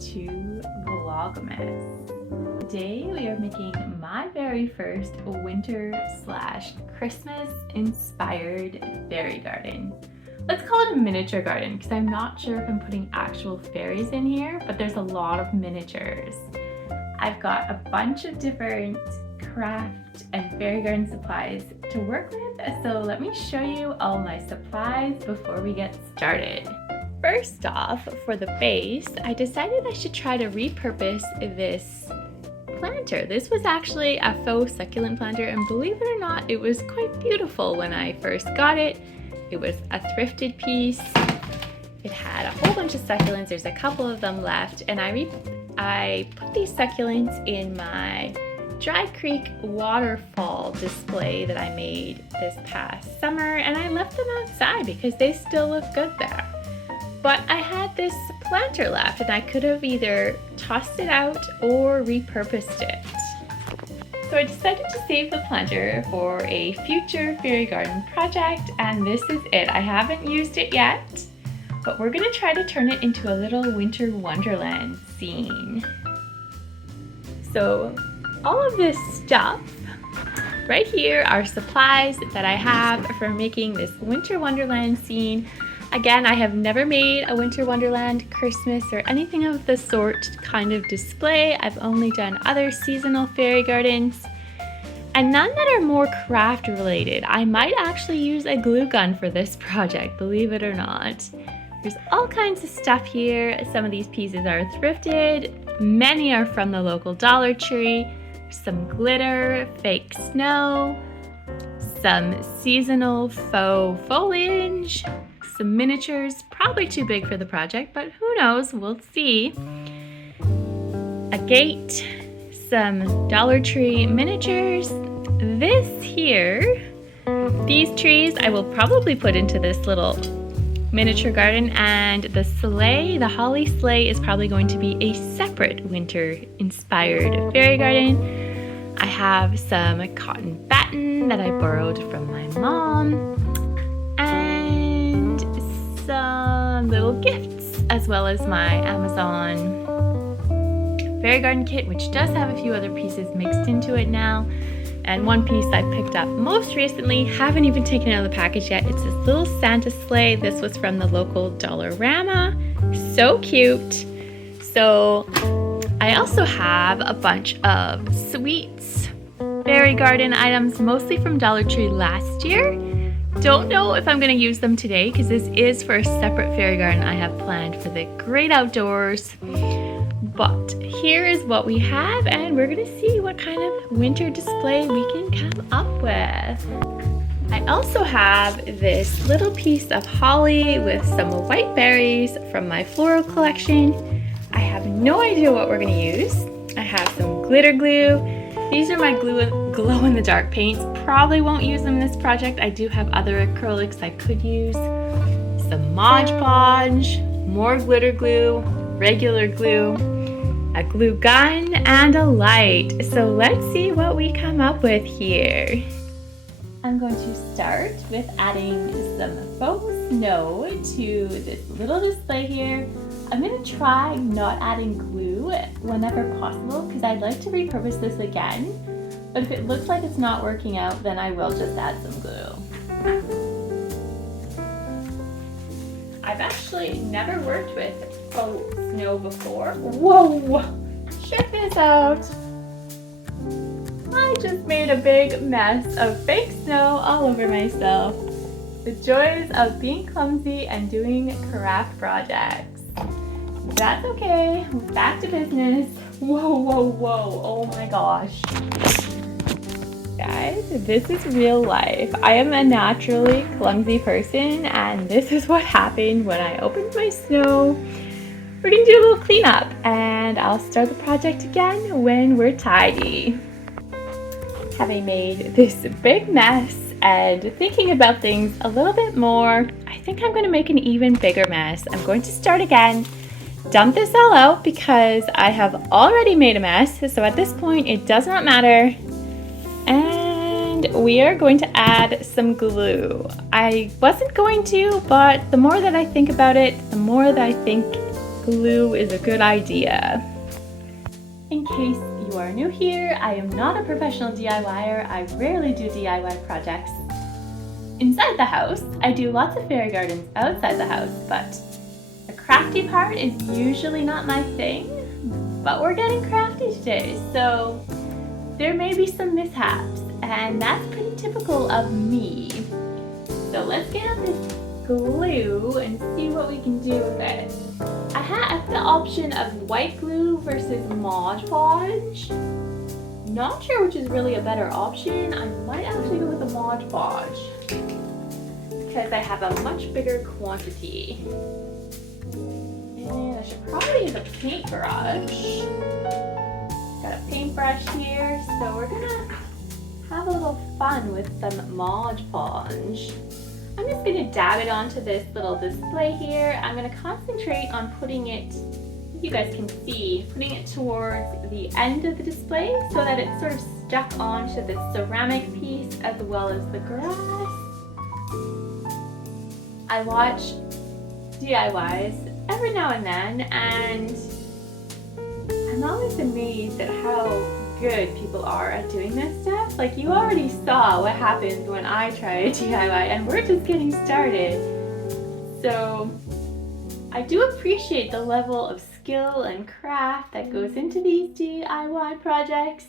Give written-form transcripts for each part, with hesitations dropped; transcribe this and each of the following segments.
to Vlogmas. Today we are making my very first winter/Christmas inspired fairy garden. Let's call it a miniature garden because I'm not sure if I'm putting actual fairies in here, but there's a lot of miniatures. I've got a bunch of different craft and fairy garden supplies to work with, so let me show you all my supplies before we get started. First off, for the base, I decided I should try to repurpose this planter. This was actually a faux succulent planter, and believe it or not, it was quite beautiful when I first got it. It was a thrifted piece. It had a whole bunch of succulents. There's a couple of them left, and I put these succulents in my Dry Creek waterfall display that I made this past summer, and I left them outside because they still look good there. But I had this planter left, and I could have either tossed it out or repurposed it. So I decided to save the planter for a future fairy garden project, and this is it. I haven't used it yet, but we're gonna try to turn it into a little winter wonderland scene. So all of this stuff right here are supplies that I have for making this winter wonderland scene. Again, I have never made a winter wonderland, Christmas, or anything of the sort kind of display. I've only done other seasonal fairy gardens, and none that are more craft related. I might actually use a glue gun for this project, believe it or not. There's all kinds of stuff here. Some of these pieces are thrifted. Many are from the local Dollar Tree. Some glitter, fake snow, some seasonal faux foliage, some miniatures, probably too big for the project, but who knows, we'll see. A gate, some Dollar Tree miniatures. This here, these trees I will probably put into this little miniature garden, and the sleigh, the holly sleigh, is probably going to be a separate winter inspired fairy garden. I have some cotton batten that I borrowed from my mom, and some little gifts, as well as my Amazon fairy garden kit, which does have a few other pieces mixed into it now. And one piece I picked up most recently, haven't even taken it out of the package yet. It's this little Santa sleigh. This was from the local Dollarama. So cute. So I also have a bunch of sweets, fairy garden items, mostly from Dollar Tree last year. Don't know if I'm going to use them today because this is for a separate fairy garden I have planned for the great outdoors. But here is what we have, and we're gonna see what kind of winter display we can come up with. I also have this little piece of holly with some white berries from my floral collection. I have no idea what we're gonna use. I have some glitter glue. These are my glow-in-the-dark paints. Probably won't use them in this project. I do have other acrylics I could use. Some Mod Podge, more glitter glue, regular glue, a glue gun, and a light. So let's see what we come up with here. I'm going to start with adding some faux snow to this little display here. I'm going to try not adding glue whenever possible because I'd like to repurpose this again. But if it looks like it's not working out, then I will just add some glue. I've actually never worked with faux snow before. Whoa! Check this out! I just made a big mess of fake snow all over myself. The joys of being clumsy and doing craft projects. That's okay. Back to business. Whoa, whoa, whoa. Oh my gosh. Guys, this is real life. I am a naturally clumsy person, and this is what happened when I opened my snow. We're gonna do a little cleanup, and I'll start the project again when we're tidy. Having made this big mess and thinking about things a little bit more, I think I'm gonna make an even bigger mess. I'm going to start again, dump this all out because I have already made a mess, so at this point it does not matter. And we are going to add some glue. I wasn't going to, but the more that I think about it, the more that I think glue is a good idea. In case you are new here, I am not a professional DIYer. I rarely do DIY projects inside the house. I do lots of fairy gardens outside the house, but the crafty part is usually not my thing. But we're getting crafty today, so there may be some mishaps, and that's pretty typical of me. So let's get out this glue and see what we can do with it. I have the option of white glue versus Mod Podge. Not sure which is really a better option. I might actually go with the Mod Podge because I have a much bigger quantity. And I should probably use a paintbrush. Got a paintbrush here, so we're gonna have a little fun with some Mod Podge. I'm just going to dab it onto this little display here. I'm going to concentrate on putting it, you guys can see, putting it towards the end of the display so that it's sort of stuck onto the ceramic piece as well as the grass. I watch DIYs every now and then, and I'm always amazed at how good people are at doing this stuff. Like, you already saw what happens when I try a DIY, and we're just getting started. So I do appreciate the level of skill and craft that goes into these DIY projects.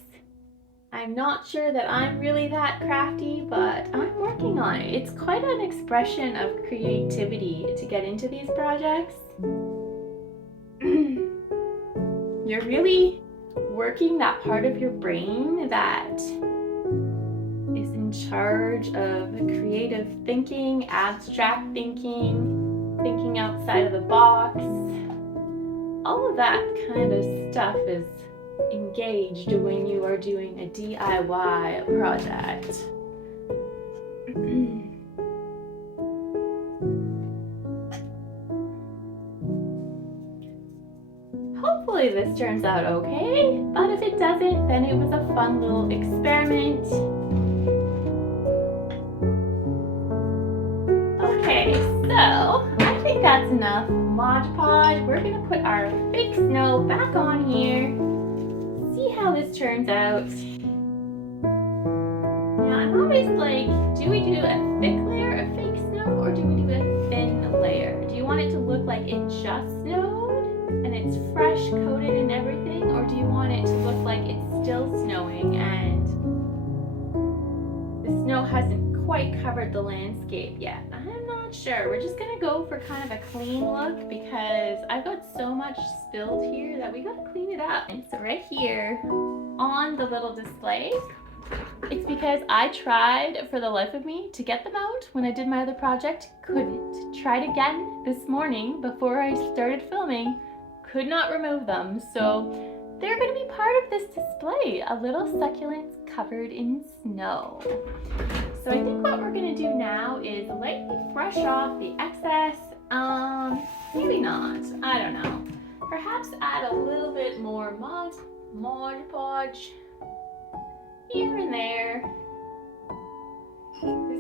I'm not sure that I'm really that crafty, but I'm working on it. It's quite an expression of creativity to get into these projects. You're really working that part of your brain that is in charge of creative thinking, abstract thinking, thinking outside of the box. All of that kind of stuff is engaged when you are doing a DIY project. Hopefully this turns out okay, but if it doesn't, then it was a fun little experiment. Okay, so I think that's enough Mod Podge. We're gonna put our fake snow back on here, see how this turns out. Now I'm always like, do we do a thick layer of fake snow or do we do a thin layer? Do you want it to look like it just snowed and it's fresh, coated and everything, or do you want it to look like it's still snowing and the snow hasn't quite covered the landscape yet? I'm not sure. We're just gonna go for kind of a clean look because I've got so much spilled here that we gotta clean it up. And so right here on the little display, it's because I tried for the life of me to get them out when I did my other project, couldn't. Tried again this morning before I started filming, could not remove them, so they're going to be part of this display, a little succulents covered in snow. So I think what we're going to do now is lightly brush off the excess, maybe not, I don't know. Perhaps add a little bit more Mod Podge here and there.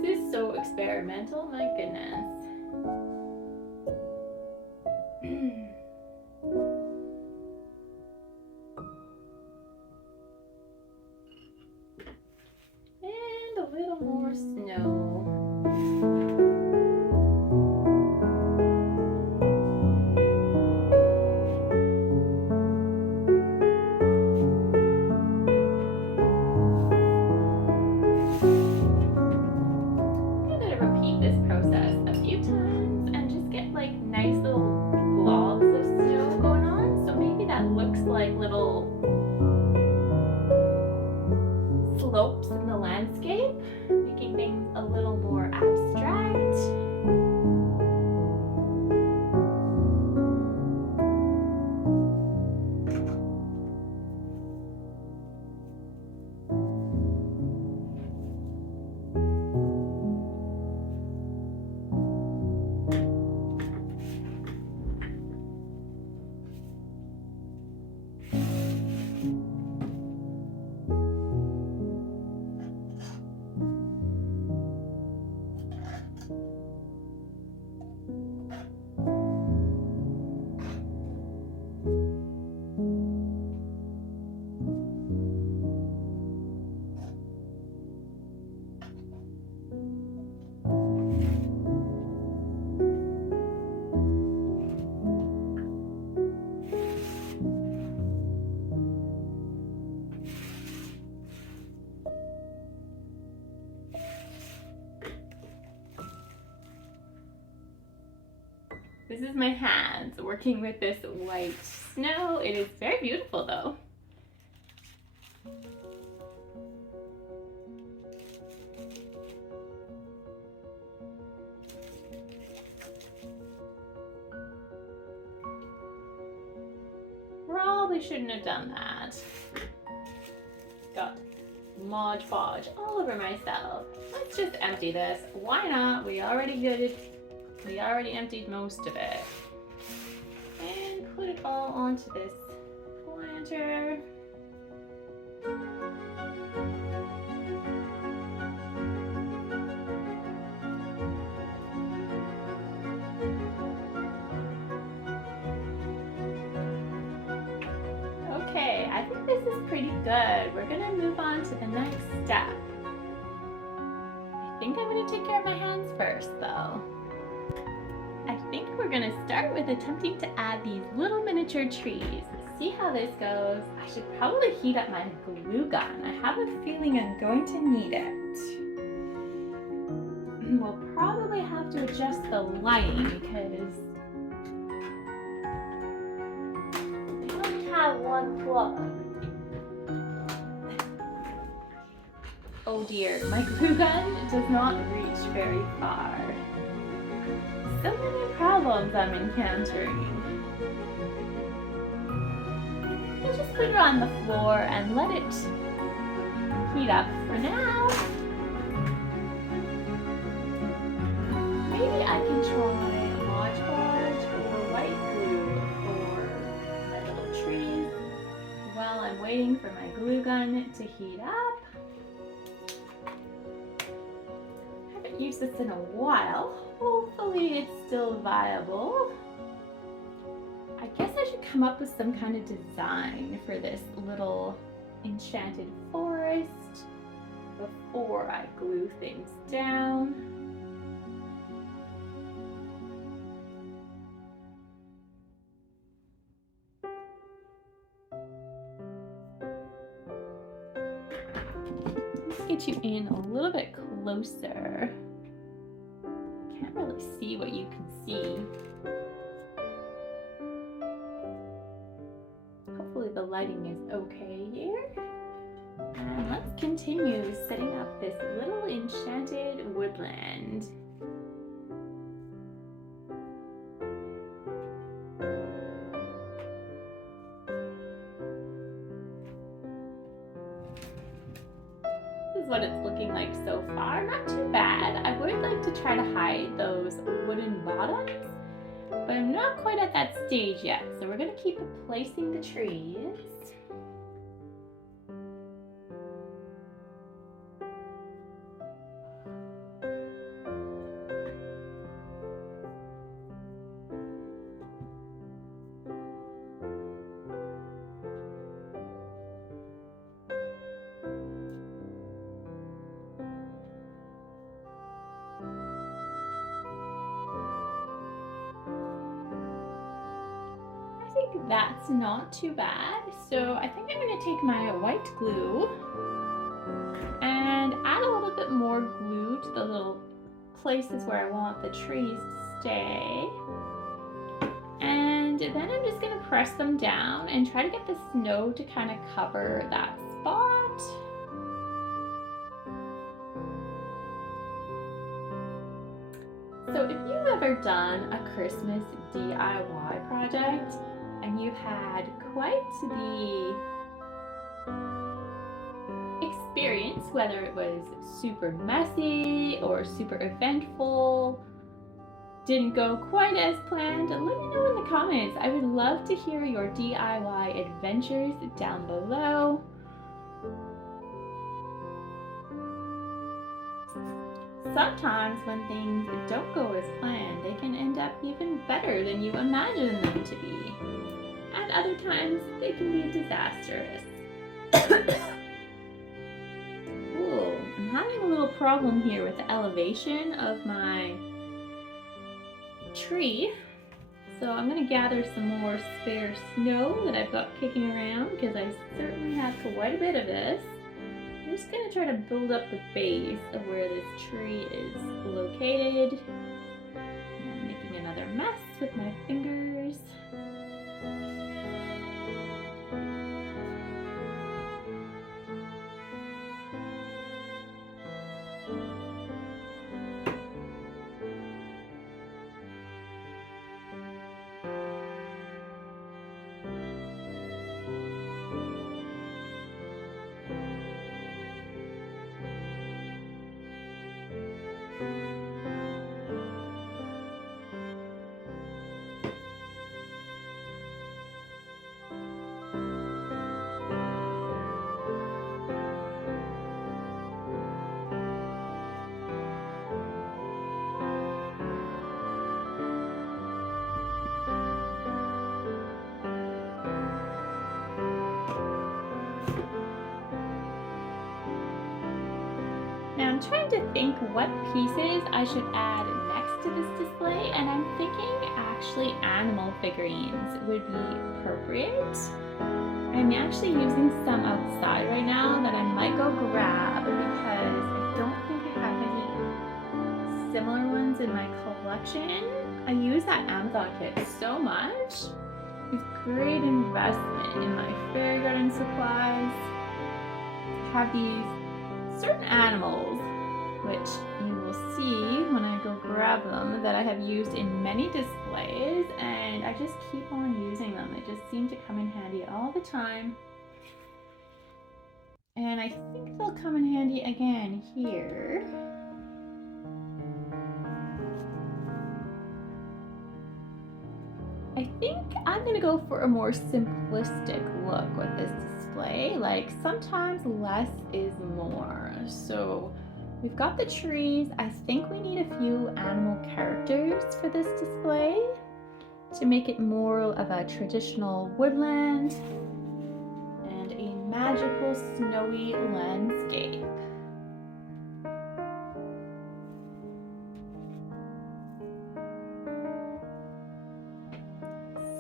This is so experimental, my goodness. And a little more snow. I'm gonna repeat this process a few times and just get like nice little globs of snow going on. So maybe that looks like little slopes in the landscape, making things a little more abstract. This is my hands working with this white snow. It is very beautiful though. Probably shouldn't have done that. Got Mod Podge all over myself. Let's just empty this. Why not? We already emptied most of it. And put it all onto this planter. Okay, I think this is pretty good. We're gonna move on to the next step. I think I'm gonna take care of my hands first though. I think we're gonna start with attempting to add these little miniature trees. See how this goes. I should probably heat up my glue gun. I have a feeling I'm going to need it. We'll probably have to adjust the lighting because have one plug. Oh dear, my glue gun does not reach very far. So many problems I'm encountering. I'll just put it on the floor and let it heat up for now. Maybe I can try Mod Podge or white glue for my little trees while I'm waiting for my glue gun to heat up. I haven't used this in a while. Hopefully it's still viable. I guess I should come up with some kind of design for this little enchanted forest before I glue things down. Let's get you in a little bit closer. Can't really see what you can see. Hopefully the lighting is okay here. And let's continue setting up this little enchanted woodland. This is what it's looking like so far. Not too bad. I would like to try to hide those wooden bottoms, but I'm not quite at that stage yet. So we're going to keep replacing the trees. That's not too bad. So I think I'm going to take my white glue and add a little bit more glue to the little places where I want the trees to stay. And then I'm just going to press them down and try to get the snow to kind of cover that spot. So if you've ever done a Christmas DIY project, and you've had quite the experience, whether it was super messy or super eventful, didn't go quite as planned, let me know in the comments. I would love to hear your DIY adventures down below. Sometimes when things don't go as planned, they can end up even better than you imagined them to be. And other times, they can be disastrous. Ooh, I'm having a little problem here with the elevation of my tree. So I'm going to gather some more spare snow that I've got kicking around because I certainly have quite a bit of this. I'm just going to try to build up the base of where this tree is located. I'm making another mess with my Now I'm trying to think what pieces I should add next to this display, and I'm thinking actually animal figurines would be appropriate. I'm actually using some outside right now that I might go grab because I don't think I have any similar ones in my collection. I use that Amazon kit so much. It's great investment in my fairy garden supplies. I have these certain animals, which you will see when I go grab them, that I have used in many displays, and I just keep on using them. They just seem to come in handy all the time. And I think they'll come in handy again here. I think I'm gonna go for a more simplistic look with this display. Like sometimes less is more. So we've got the trees. I think we need a few animal characters for this display to make it more of a traditional woodland and a magical snowy landscape.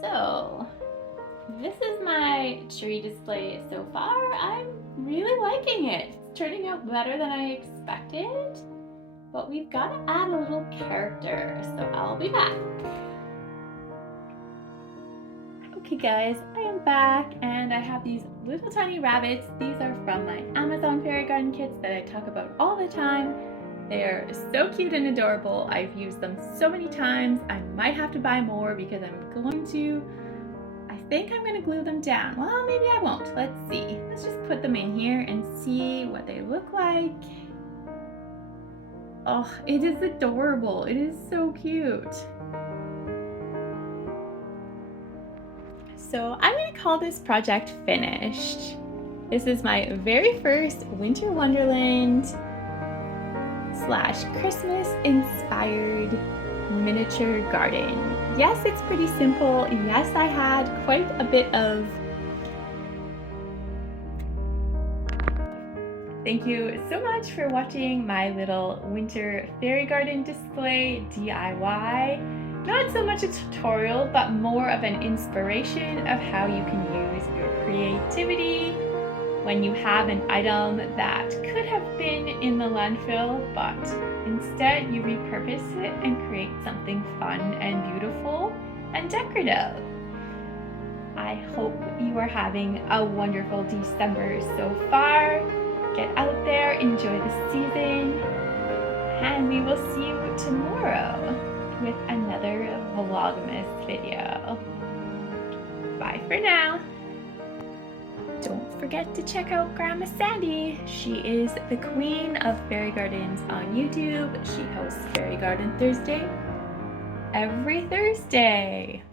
So this is my tree display so far. I'm really liking it. It's turning out better than I expected, but we've got to add a little character, so I'll be back. Okay guys, I am back and I have these little tiny rabbits. These are from my Amazon fairy garden kits that I talk about all the time. They are so cute and adorable. I've used them so many times. I might have to buy more because I think I'm gonna glue them down. Well, maybe I won't. Let's see. Let's just put them in here and see what they look like. Oh, it is adorable. It is so cute. So I'm gonna call this project finished. This is my very first Winter Wonderland / Christmas inspired miniature garden. Yes, it's pretty simple. Yes, I had quite a bit of... Thank you so much for watching my little winter fairy garden display DIY. Not so much a tutorial, but more of an inspiration of how you can use your creativity when you have an item that could have been in the landfill, but instead you repurpose it and create something fun and beautiful and decorative. I hope you are having a wonderful December so far. Get out there, enjoy the season, and we will see you tomorrow with another vlogmas video. Bye for now. Don't forget to check out Grandma Sandy. She is the queen of fairy gardens on YouTube. She hosts Fairy Garden Thursday every Thursday.